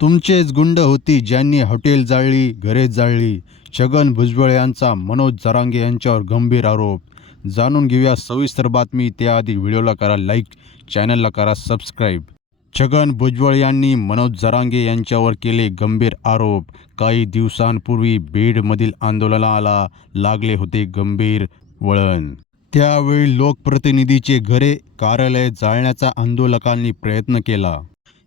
तुमचेच गुंड होती ज्यांनी हॉटेल जाळली घरे जाळली. छगन भुजबळ यांचा मनोज जरांगे यांच्यावर गंभीर आरोप. जाणून घेऊया सविस्तर बातमी. त्याआधी व्हिडिओला करा लाईक चॅनलला करा सबस्क्राईब. छगन भुजबळ यांनी मनोज जरांगे यांच्यावर केले गंभीर आरोप. काही दिवसांपूर्वी बीडमधील आंदोलनाला लागले होते गंभीर वळण. त्यावेळी लोकप्रतिनिधीचे घरे कार्यालय जाळण्याचा आंदोलकांनी प्रयत्न केला.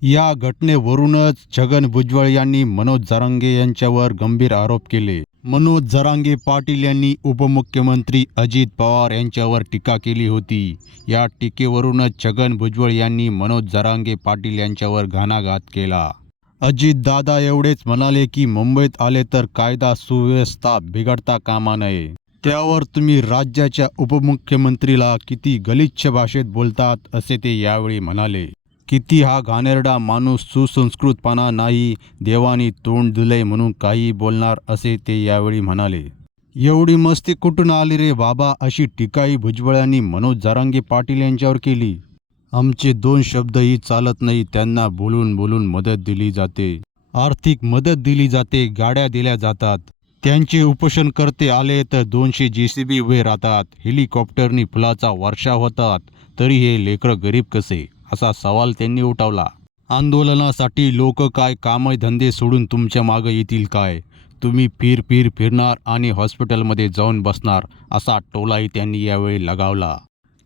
या घटनेवरूनच छगन भुजबळ यांनी मनोज जरांगे यांच्यावर गंभीर आरोप केले. मनोज जरांगे पाटील यांनी उपमुख्यमंत्री अजित पवार यांच्यावर टीका केली होती. या टीकेवरूनच छगन भुजबळ यांनी मनोज जरांगे पाटील यांच्यावर घाणाघात केला. अजित दादा एवढेच म्हणाले की मुंबईत आले तर कायदा सुव्यवस्था बिघडता कामा नये. त्यावर तुम्ही राज्याच्या उपमुख्यमंत्रीला किती गलिच्छ भाषेत बोलतात असे ते यावेळी म्हणाले. किती हा घाणेरडा माणूस सुसंस्कृतपणा नाही देवानी तोंड दिलंय म्हणून काही बोलणार असे ते यावेळी म्हणाले. एवढी मस्ती कुठून आली रे बाबा अशी टीकाही भुजबळांनी मनोज जारांगे पाटील यांच्यावर केली? आमचे दोन शब्दही चालत नाही त्यांना बोलून बोलून मदत दिली जाते. आर्थिक मदत दिली जाते गाड्या दिल्या जातात. त्यांचे उपोषण करते आले तर दोनशे जे सी बी उभे राहतात. हेलिकॉप्टरनी फुलाचा वर्षा होतात. तरी हे लेकरं गरीब कसे? असा सवाल त्यांनी उठवला. आंदोलनासाठी लोक काय कामं धंदे सोडून तुमच्या मागं येतील काय? तुम्ही फिर फिर फिरणार आणि हॉस्पिटलमध्ये जाऊन बसणार असा टोलाही त्यांनी यावेळी लगावला.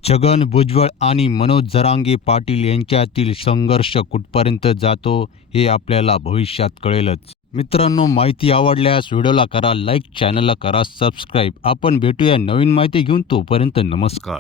छगन भुजबळ आणि मनोज जरांगे पाटील यांच्यातील संघर्ष कुठपर्यंत जातो हे आपल्याला भविष्यात कळेलच. मित्रांनो माहिती आवडल्यास व्हिडिओला करा लाईक चॅनलला करा सबस्क्राईब. आपण भेटूया नवीन माहिती घेऊन तोपर्यंत नमस्कार.